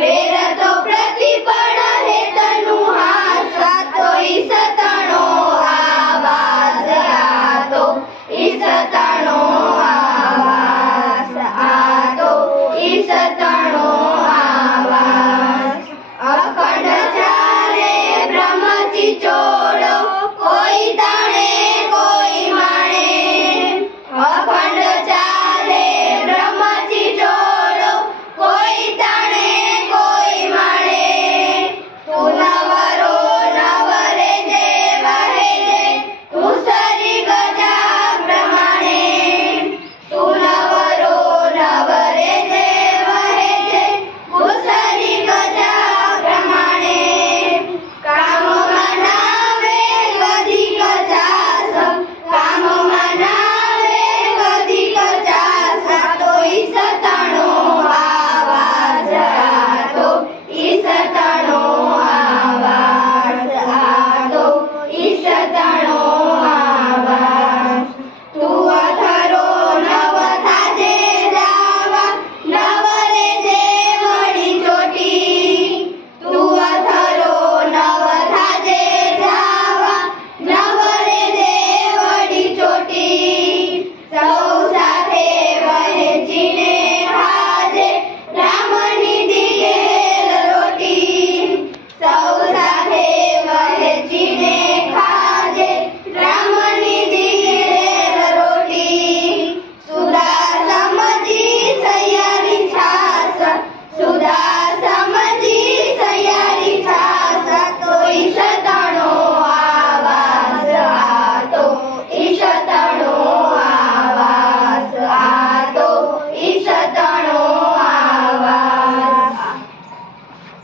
feira.